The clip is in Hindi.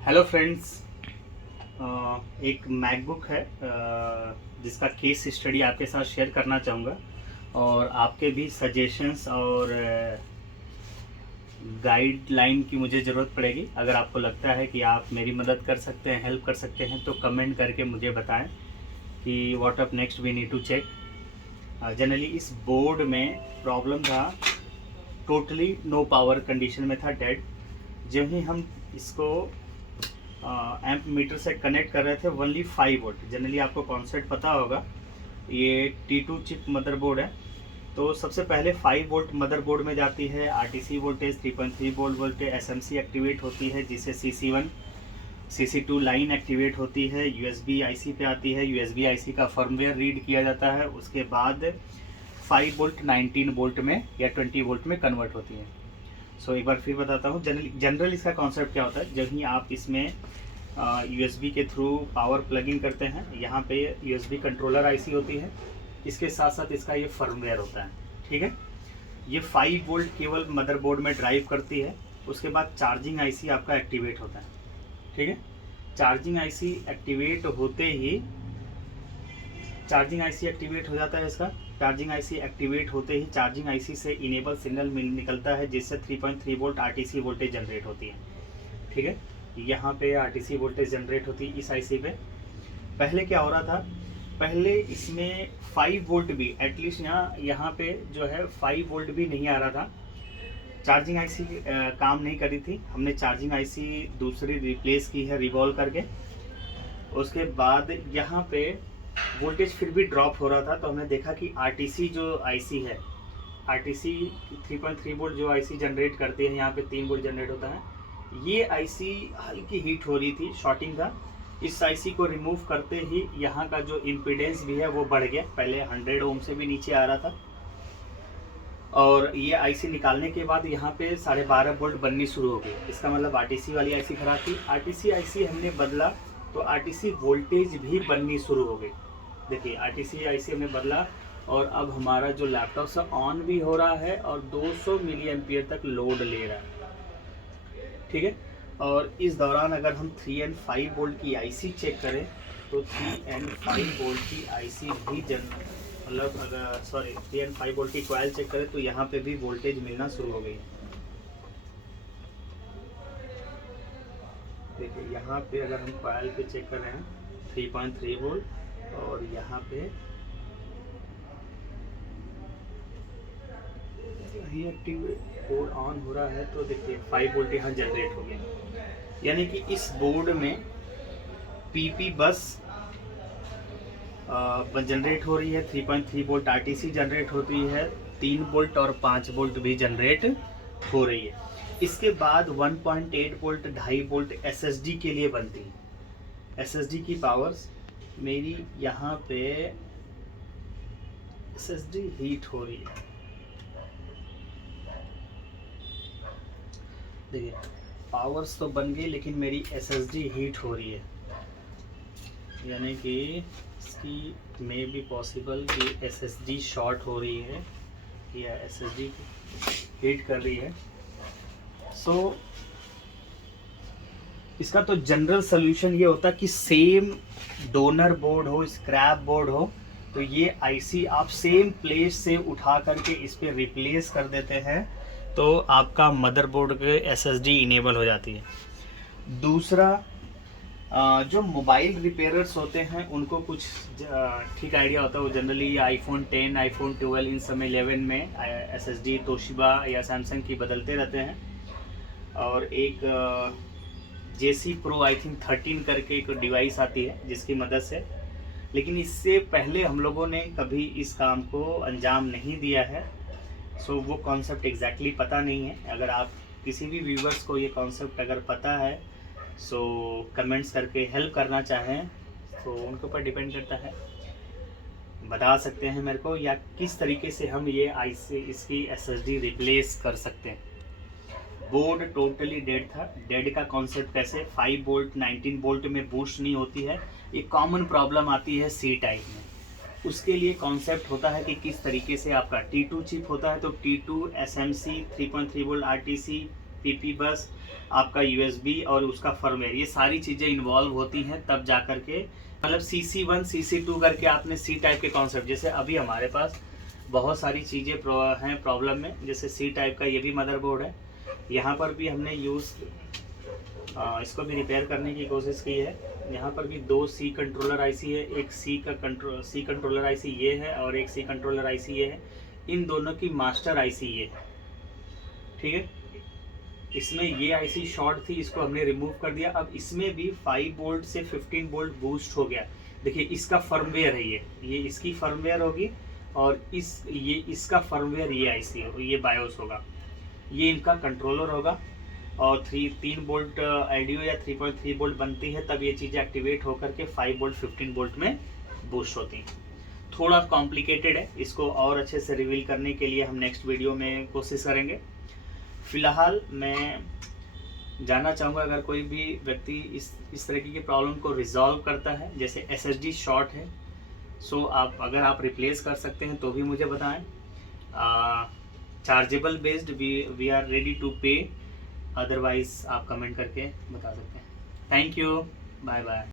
Hello friends. एक मैकबुक है जिसका केस स्टडी आपके साथ शेयर करना चाहूँगा और आपके भी सजेशंस और गाइडलाइन की मुझे ज़रूरत पड़ेगी। अगर आपको लगता है कि आप मेरी मदद कर सकते हैं, हेल्प कर सकते हैं, तो कमेंट करके मुझे बताएं कि what up next we need to check. Generally इस बोर्ड में प्रॉब्लम था, टोटली नो पावर कंडीशन में था, डेड। जब ही हम इसको एम्प मीटर से कनेक्ट कर रहे थे, ओनली 5 वोल्ट। जनरली आपको कॉन्सेप्ट पता होगा, ये T2 चिप मदरबोर्ड है। तो सबसे पहले 5 वोल्ट मदरबोर्ड में जाती है, RTC voltage 3.3 volt voltage SMC activate होती है, जिससे CC1 CC2 लाइन एक्टिवेट होती है, USB IC पे आती है, USB IC का फर्मवेयर रीड किया जाता है। उसके बाद 5 वोल्ट 19 वोल्ट में या 20 वोल्ट में कन्वर्ट होती है। सो एक बार फिर बताता हूँ, जनरल इसका कॉन्सेप्ट क्या होता है। जब ही आप इसमें USB के थ्रू पावर प्लगिंग करते हैं, यहाँ पे USB कंट्रोलर IC होती है, इसके साथ साथ इसका ये फर्मवेयर होता है। ठीक है, ये 5 वोल्ट केवल मदरबोर्ड में ड्राइव करती है। उसके बाद चार्जिंग IC आपका एक्टिवेट होता है। ठीक है, चार्जिंग IC एक्टिवेट होते ही चार्जिंग IC एक्टिवेट हो जाता है इसका। चार्जिंग IC एक्टिवेट होते ही चार्जिंग IC से इनेबल सिग्नल निकलता है, जिससे 3.3 वोल्ट RTC वोल्टेज जनरेट होती है। ठीक है, यहाँ पे RTC वोल्टेज जनरेट होती है इस IC पे। पहले क्या हो रहा था, पहले इसमें 5 वोल्ट भी एटलीस्ट यहाँ पे जो है 5 वोल्ट भी नहीं आ रहा था। चार्जिंग IC काम नहीं करी थी, हमने चार्जिंग IC दूसरी रिप्लेस की है रिवॉल्व करके। उसके बाद यहाँ पे वोल्टेज फिर भी ड्रॉप हो रहा था, तो हमने देखा कि RTC जो IC है, RTC 3.3 वोल्ट जो IC जनरेट करती है, यहाँ पे 3 वोल्ट जनरेट होता है, ये IC हल्की हीट हो रही थी, शॉर्टिंग था। इस IC को रिमूव करते ही यहाँ का जो इम्पीडेंस भी है वो बढ़ गया। पहले 100 ओम से भी नीचे आ रहा था, और ये IC निकालने के बाद यहाँ पे 12.5 वोल्ट बननी शुरू हो गई। इसका मतलब RTC वाली IC खराब थी। RTC IC हमने बदला तो RTC वोल्टेज भी बननी शुरू हो गई। देखिए, RTC IC हमने बदला और अब हमारा जो लैपटॉप से ऑन भी हो रहा है और 200 मिली एम्पियर तक लोड ले रहा है। ठीक है, और इस दौरान अगर हम 3 and 5 वोल्ट की IC चेक करें तो 3 and 5 वोल्ट की IC भी मतलब अगर 3 and 5 वोल्ट की कॉइल चेक करें तो यहाँ पे भी वोल्टेज मिलना शुरू हो गई है। देखिए, यहाँ पे अगर हम कॉइल पे चेक कर रहे हैं 3.3 वोल्ट, और यहाँ पे ये एक्टिव कोड ऑन हो रहा है, तो देखिए 5 वोल्ट यहाँ जनरेट हो गया। यानी कि इस बोर्ड में PP बस जनरेट हो रही है, 3.3 वोल्ट RTC जनरेट होती है, 3 वोल्ट और 5 वोल्ट भी जनरेट हो रही है। इसके बाद 1.8 वोल्ट 2.5 वोल्ट SSD के लिए बनती है। SSD की पावर्स मेरी यहाँ पे SSD हीट हो रही है। देखिए, पावर्स तो बन गई लेकिन मेरी SSD हीट हो रही है, यानी कि इसकी मे बी पॉसिबल कि SSD शॉर्ट हो रही है या SSD हीट कर रही है। सो इसका तो जनरल सोल्यूशन ये होता कि सेम डोनर बोर्ड हो, स्क्रैप बोर्ड हो, तो ये IC आप सेम प्लेस से उठा करके इस पर रिप्लेस कर देते हैं, तो आपका मदरबोर्ड के SSD इनेबल हो जाती है। दूसरा, जो मोबाइल रिपेयरर्स होते हैं उनको कुछ ठीक आइडिया होता है। वो जनरली iPhone 10, iPhone 12, इन समय 11 में SSD तोशिबा या सैमसंग की बदलते रहते हैं। और एक JC Pro आई थिंक 13 करके एक डिवाइस आती है जिसकी मदद से, लेकिन इससे पहले हम लोगों ने कभी इस काम को अंजाम नहीं दिया है। सो वो कॉन्सेप्ट एग्जैक्टली पता नहीं है। अगर आप किसी भी व्यूवर्स को ये कॉन्सेप्ट अगर पता है, सो कमेंट्स करके हेल्प करना चाहें तो उनके ऊपर डिपेंड करता है, बता सकते हैं मेरे को, या किस तरीके से हम ये इसकी SSD रिप्लेस कर सकते हैं। बोर्ड टोटली डेड था। डेड का कॉन्सेप्ट कैसे, 5 वोल्ट 19 वोल्ट में बूस्ट नहीं होती है। एक कॉमन प्रॉब्लम आती है C टाइप में। उसके लिए कॉन्सेप्ट होता है कि किस तरीके से आपका T2 चिप होता है, तो T2 SMC 3.3 volt RTC PP बस, आपका USB और उसका फर्मवेयर, ये सारी चीज़ें इन्वॉल्व होती हैं तब जा कर के, मतलब CC1 CC2 करके आपने C टाइप के कॉन्सेप्ट, जैसे अभी हमारे पास बहुत सारी चीज़ें हैं प्रॉब्लम में, जैसे C टाइप का ये भी मदरबोर्ड है, यहाँ पर भी हमने इसको भी रिपेयर करने की कोशिश की है। यहाँ पर भी 2 C कंट्रोलर IC है, एक C कंट्रोलर IC ये है और एक C कंट्रोलर IC ये है, इन दोनों की मास्टर IC ये है, ठीक है। इसमें ये IC शॉर्ट थी, इसको हमने रिमूव कर दिया। अब इसमें भी 5 वोल्ट से 15 वोल्ट बूस्ट हो गया। देखिए इसका फर्मवेयर है, ये इसकी फर्मवेयर होगी और इसका फर्मवेयर ये IC हो, ये बायोस होगा, ये इनका कंट्रोलर होगा और 3 वोल्ट LDO या 3.3 वोल्ट बनती है, तब ये चीज़ें एक्टिवेट होकर के 5 वोल्ट 15 वोल्ट में बूस्ट होती हैं। थोड़ा कॉम्प्लिकेटेड है, इसको और अच्छे से रिवील करने के लिए हम नेक्स्ट वीडियो में कोशिश करेंगे। फ़िलहाल मैं जानना चाहूँगा अगर कोई भी व्यक्ति इस तरीके की प्रॉब्लम को रिजॉल्व करता है, जैसे SSD शॉर्ट है, सो अगर आप रिप्लेस कर सकते हैं तो भी मुझे बताएं। Chargeable based we are ready to pay, otherwise आप कमेंट करके बता सकते हैं। Thank you, bye bye.